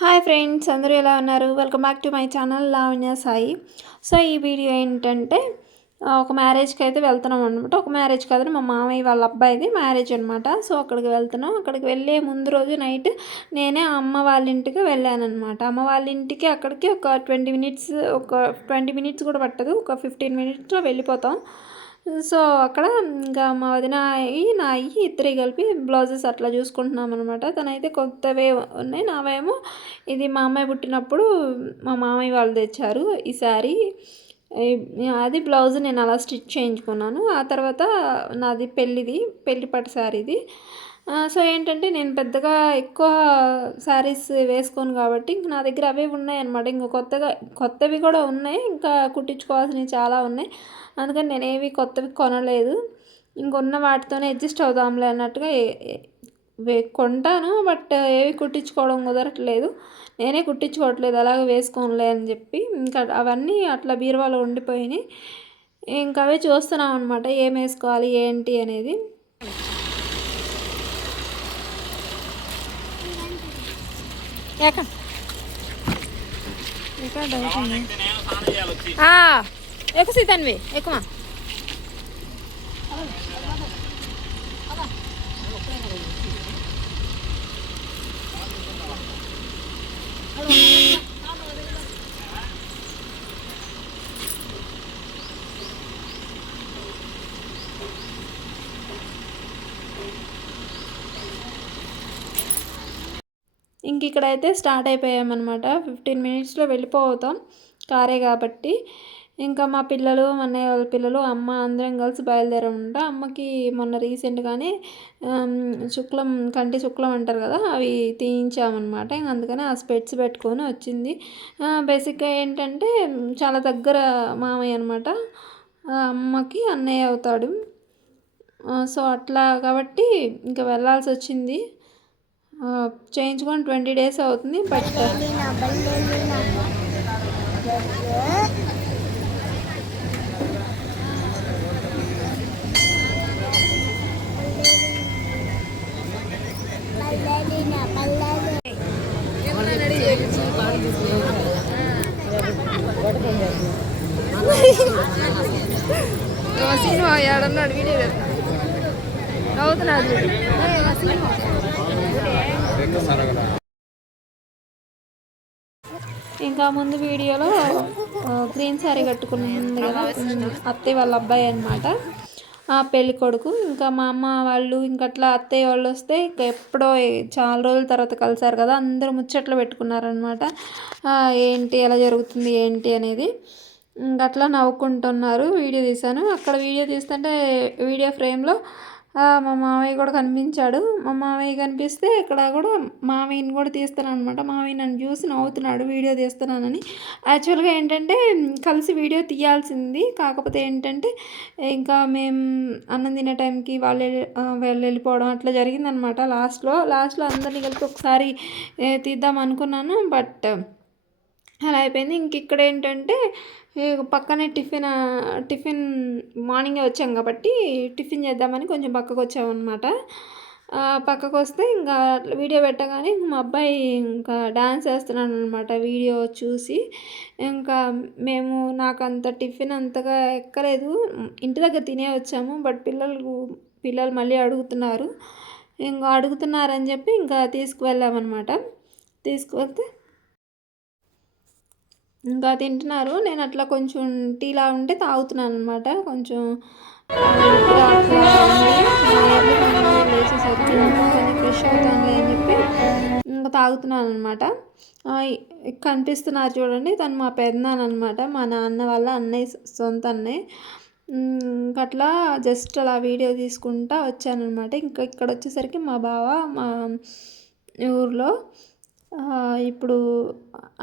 Hi friends, అందరూ ఎలా ఉన్నారు? Welcome back to my channel Lavanya Sai. So ఈ వీడియో ఏంటంటే ఒక మ్యారేజ్కి అయితే వెళ్తున్నాం అనమాట. ఒక మ్యారేజ్ కాదు, మా మామయ్య వాళ్ళ అబ్బాయిది మ్యారేజ్ అనమాట. సో అక్కడికి వెళ్తున్నాం. అక్కడికి వెళ్ళే ముందు రోజు నైట్ నేనే అమ్మ వాళ్ళ ఇంటికి వెళ్ళాను అనమాట. అమ్మ వాళ్ళ ఇంటికి అక్కడికి ఒక 20 మినిట్స్ కూడా పట్టదు, ఒక 15 మినిట్స్లో వెళ్ళిపోతాం. సో అక్కడ ఇంకా మా వదిన నా ఇద్దరు కలిపి బ్లౌజెస్ అట్లా చూసుకుంటున్నాం అనమాట. తనైతే కొత్తవే ఉన్నాయి, నావేమో ఇది మా అమ్మాయి పుట్టినప్పుడు మా మామయ్య వాళ్ళు తెచ్చారు ఈ శారీ. అది బ్లౌజ్ నేను అలా స్టిచ్ చేయించుకున్నాను. ఆ తర్వాత నాది పెళ్లి పట్టు శారీది. సో ఏంటంటే నేను పెద్దగా ఎక్కువ శారీస్ వేసుకోను కాబట్టి ఇంక నా దగ్గర అవే ఉన్నాయన్నమాట. ఇంక కొత్తవి కూడా ఉన్నాయి, ఇంకా కుట్టించుకోవాల్సినవి చాలా ఉన్నాయి. అందుకని నేను ఏవి కొత్తవి కొనలేదు. ఇంకొన్న వాటితోనే అడ్జస్ట్ అవుదాంలే అన్నట్టుగా కొంటాను, బట్ ఏవి కుట్టించుకోవడం కుదరట్లేదు. నేనే కుట్టించుకోవట్లేదు, అలాగే వేసుకోనులే అని చెప్పి ఇంకా అవన్నీ అట్లా బీరువాలో ఉండిపోయినాయి. ఇంకా అవే చూస్తున్నాం అనమాట, ఏం వేసుకోవాలి ఏంటి అనేది. ఎక్కువ సీతన్వి ఎక్కువ ఇంక ఇక్కడైతే స్టార్ట్ అయిపోయామన్నమాట. 15 మినిట్స్లో వెళ్ళిపోతాం, కారే కాబట్టి. ఇంకా మా పిల్లలు, మా అన్నయ్య వాళ్ళ పిల్లలు, అమ్మ అందరం కలిసి బయలుదేరామంట. అమ్మకి మొన్న రీసెంట్గానే కంటి శుక్లం అంటారు కదా, అవి తీయించామన్నమాట. ఇంక అందుకని ఆ స్పెట్స్ పెట్టుకొని వచ్చింది. బేసిక్గా ఏంటంటే చాలా దగ్గర మామయ్య అనమాట, అమ్మకి అన్నయ్య అవుతాడు. సో అట్లా కాబట్టి ఇంకా వెళ్ళాల్సి వచ్చింది. చేయించుకొని 20 డేస్ అవుతుంది. బట్ సినిమా ఏడన్నాడు, వీడియో అవుతున్నాడు. ఇంకా ముందు వీడియోలో గ్రీన్ శారీ కట్టుకున్నది కదా అత్తయ్య వాళ్ళ అబ్బాయి అనమాట, ఆ పెళ్ళి కొడుకు. ఇంకా మా అమ్మ వాళ్ళు ఇంకట్లా అత్తయ్య వాళ్ళు వస్తే ఇంకా ఎప్పుడో చాలా రోజుల తర్వాత కలిసారు కదా, అందరూ ముచ్చట్లు పెట్టుకున్నారనమాట. ఏంటి ఎలా జరుగుతుంది ఏంటి అనేది. ఇంకట్లా నవ్వుకుంటున్నారు. వీడియో తీశాను. అక్కడ వీడియో తీస్తుంటే వీడియో ఫ్రేమ్లో మా మామయ్య కూడా కనిపించాడు. మా మామయ్య కనిపిస్తే ఇక్కడ కూడా మామయ్యని కూడా తీస్తాను అనమాట. మామయ్య నన్ను చూసి నవ్వుతున్నాడు వీడియో తీస్తున్నానని. యాక్చువల్గా ఏంటంటే కలిసి వీడియో తీయాల్సింది, కాకపోతే ఏంటంటే ఇంకా మేము అన్నం తినే టైంకి వాళ్ళు వెళ్ళిపోవడం అట్లా జరిగిందనమాట. లాస్ట్లో అందరినీ కలిపి ఒకసారి తీద్దాం అనుకున్నాను, బట్ అలా అయిపోయింది. ఇంక ఇక్కడ ఏంటంటే పక్కనే టిఫిన్ మార్నింగే వచ్చాం కాబట్టి టిఫిన్ చేద్దామని కొంచెం పక్కకు వచ్చామన్నమాట. పక్కకు వస్తే ఇంకా వీడియో పెట్టగానే మా అబ్బాయి ఇంకా డ్యాన్స్ వేస్తున్నాడు అనమాట వీడియో చూసి. ఇంకా నాకు అంత టిఫిన్ అంతగా ఎక్కలేదు, ఇంటి దగ్గర తినే వచ్చాము. బట్ పిల్లలు మళ్ళీ అడుగుతున్నారని చెప్పి ఇంకా తీసుకువెళ్ళామన్నమాట. తీసుకువెళ్తే ఇంకా తింటున్నారు. నేను అట్లా కొంచెం టీలా ఉంటే తాగుతున్నాను అనమాట. కొంచెం వేసేసరికి కొంచెం ఫ్రెష్ అవుతానులే అని చెప్పి ఇంకా తాగుతున్నాను అనమాట. కనిపిస్తున్నారు చూడండి, తను మా పెద్దనాన్న అనమాట, మా నాన్న వాళ్ళ అన్నయ్య, సొంత అన్నయ్య. అట్లా జస్ట్ అలా వీడియో తీసుకుంటా వచ్చానమాట. ఇంకా ఇక్కడ వచ్చేసరికి మా బావ మా ఊర్లో ఇప్పుడు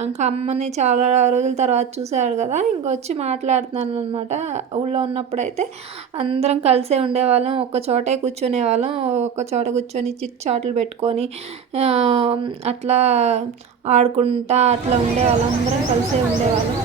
ఇంకా అమ్మని చాలా రోజుల తర్వాత చూశాడు కదా, ఇంకొచ్చి మాట్లాడుతున్నాను అనమాట. ఊళ్ళో ఉన్నప్పుడైతే అందరం కలిసే ఉండేవాళ్ళం, ఒక చోటే కూర్చునేవాళ్ళం, ఒక చోట కూర్చొని చిట్చాట్లు పెట్టుకొని అట్లా ఆడుకుంటా అట్లా ఉండేవాళ్ళం, అందరం కలిసే ఉండేవాళ్ళం.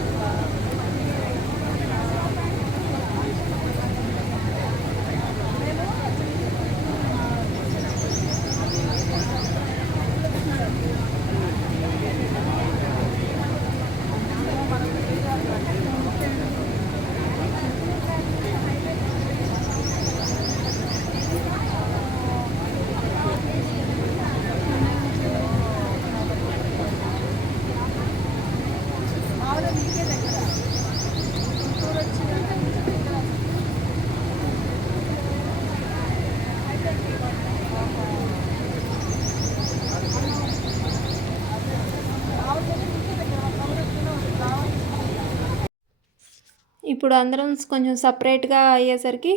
ఇప్పుడు అందరం కొంచెం సపరేట్గా అయ్యేసరికి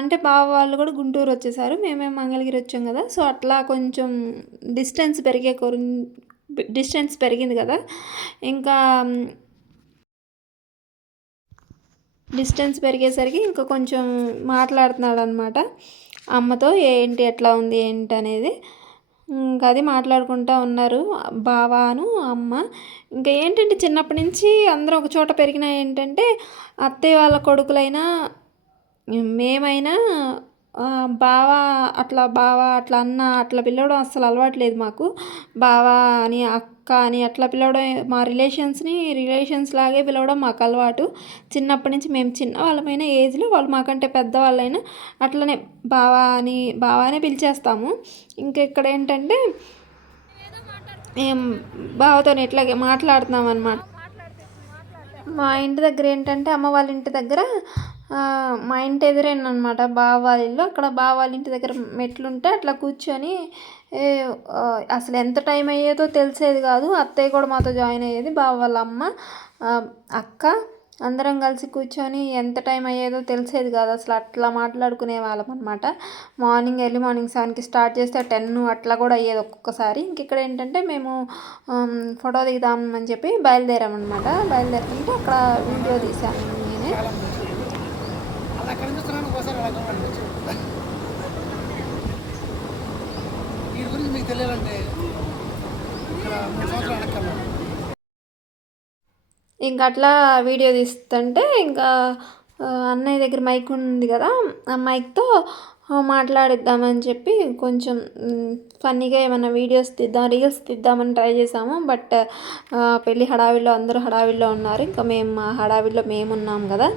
అంటే బావ వాళ్ళు కూడా గుంటూరు వచ్చేసారు, మేమేం మంగళగిరి వచ్చాం కదా. సో అట్లా కొంచెం డిస్టెన్స్ డిస్టెన్స్ పెరిగింది కదా. ఇంకా డిస్టెన్స్ పెరిగేసరికి ఇంకా కొంచెం మాట్లాడుతున్నాడు అనమాట అమ్మతో, ఏంటి ఎట్లా ఉంది ఏంటి అనేది. ఇంకా అది మాట్లాడుకుంటూ ఉన్నారు బావాను అమ్మ. ఇంకా ఏంటంటే చిన్నప్పటి నుంచి అందరం ఒక చోట పెరిగిన ఏంటంటే అత్తయ్య వాళ్ళ కొడుకులైనా మేమైనా బావ అట్లా అన్న అట్లా పిలవడం అస్సలు అలవాట్లేదు మాకు. బావ అని అక్క అని అట్లా పిలవడం, మా రిలేషన్స్ లాగే పిలవడం మాకు అలవాటు. చిన్నప్పటి నుంచి మేము చిన్న వాళ్ళమైన ఏజ్లో వాళ్ళు మాకంటే పెద్దవాళ్ళైనా అట్లనే బావానే పిలిచేస్తాము. ఇంకా ఇక్కడ ఏంటంటే బావతో ఇట్లాగే మాట్లాడుతున్నాం అన్నమాట. మా ఇంటి దగ్గర ఏంటంటే అమ్మ వాళ్ళ ఇంటి దగ్గర మా ఇంటి ఎదురేనమాట బావ వాళ్ళ ఇల్లు. అక్కడ బావ వాళ్ళ ఇంటి దగ్గర మెట్లుంటే అట్లా కూర్చొని అసలు ఎంత టైం అయ్యేదో తెలిసేది కాదు. అత్తయ్య కూడా మాతో జాయిన్ అయ్యేది, బావ వాళ్ళ అమ్మ అక్క అందరం కలిసి కూర్చొని ఎంత టైం అయ్యేదో తెలిసేది కాదు అసలు. అట్లా మాట్లాడుకునే వాళ్ళం అనమాట. ఎర్లీ మార్నింగ్ 7కి స్టార్ట్ చేస్తే 10 అట్లా కూడా అయ్యేది ఒక్కొక్కసారి. ఇంక ఇక్కడ ఏంటంటే మేము ఫోటో దిగుదామని చెప్పి బయలుదేరామన్నమాట. బయలుదేరుతుంటే అక్కడ వీడియో తీసాను నేనే. ఇంకా అట్లా వీడియో తీస్తుంటే ఇంకా అన్నయ్య దగ్గర మైక్ ఉంది కదా, ఆ మైక్తో మాట్లాడిద్దామని చెప్పి కొంచెం ఫన్నీగా ఏమైనా వీడియోస్ తీద్దాం, రీల్స్ తీద్దామని ట్రై చేసాము. బట్ పెళ్ళి హడావిడిలో అందరూ హడావిడిలో ఉన్నారు, ఇంకా మేము మా హడావిడిలో మేమున్నాం కదా.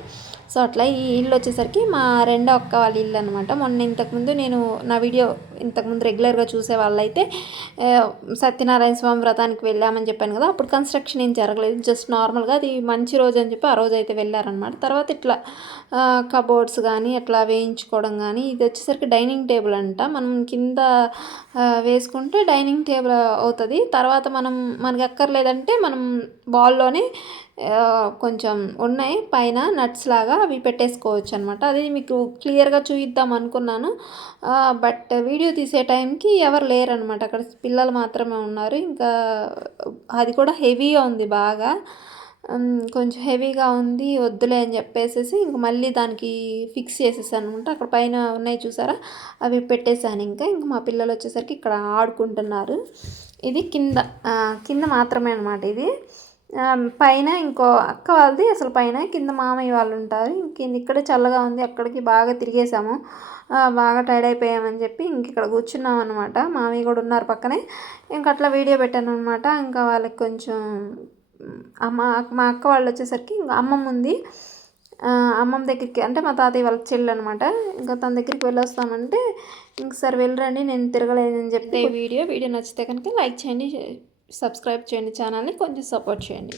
సో అట్లా ఈ ఇల్లు వచ్చేసరికి మా రెండో అక్క వాళ్ళ ఇల్లు అనమాట. మొన్న ఇంతకుముందు నేను నా వీడియో ఇంతకుముందు రెగ్యులర్గా చూసే వాళ్ళైతే సత్యనారాయణ స్వామి వ్రతానికి వెళ్ళామని చెప్పాను కదా, అప్పుడు కన్స్ట్రక్షన్ ఏం జరగలేదు, జస్ట్ నార్మల్గా అది మంచి రోజు అని చెప్పి ఆ రోజు అయితే వెళ్ళారనమాట. తర్వాత ఇట్లా కబోర్డ్స్ కానీ అట్లా వేయించుకోవడం కానీ, ఇది వచ్చేసరికి డైనింగ్ టేబుల్ అంట. మనం కింద వేసుకుంటే డైనింగ్ టేబుల్ అవుతుంది. తర్వాత మనకి అక్కర్లేదంటే మనం వాల్లోనే కొంచెం ఉన్నాయి పైన నట్స్ లాగా, అవి పెట్టేసుకోవచ్చు అనమాట. అది మీకు క్లియర్గా చూపిద్దాం అనుకున్నాను, బట్ వీడియో తీసే టైంకి ఎవరు లేరనమాట, అక్కడ పిల్లలు మాత్రమే ఉన్నారు. ఇంకా అది కూడా హెవీగా ఉంది బాగా, కొంచెం హెవీగా ఉంది, వద్దులే అని చెప్పేసి ఇంక మళ్ళీ దానికి ఫిక్స్ చేసేసాను అనమాట. అక్కడ పైన ఉన్నాయి చూసారా, అవి పెట్టేశాను. ఇంకా మా పిల్లలు వచ్చేసరికి ఇక్కడ ఆడుకుంటున్నారు. ఇది కింద మాత్రమే అనమాట. ఇది పైన ఇంకో అక్క వాళ్ళది అసలు పైన, కింద మామయ్య వాళ్ళు ఉంటారు. ఇక్కడే చల్లగా ఉంది, అక్కడికి బాగా తిరిగేసాము, బాగా టైర్డ్ అయిపోయామని చెప్పి ఇంక ఇక్కడ కూర్చున్నాం అనమాట. మామయ్య కూడా ఉన్నారు పక్కనే. ఇంక అట్లా వీడియో పెట్టాను అనమాట. ఇంకా వాళ్ళకి కొంచెం మా అక్క వాళ్ళు వచ్చేసరికి ఇంకా అమ్మమ్మ ఉంది, అమ్మమ్మ దగ్గరికి అంటే మా తాతయ్య వాళ్ళ చెల్లి అనమాట. ఇంకా తన దగ్గరికి వెళ్ళొస్తామంటే ఇంకసారి వెళ్ళరండి నేను తిరగలేదని చెప్తే వీడియో నచ్చితే కనుక లైక్ చేయండి, సబ్స్క్రైబ్ చేయండి, ఛానల్ని కొంచెం సపోర్ట్ చేయండి.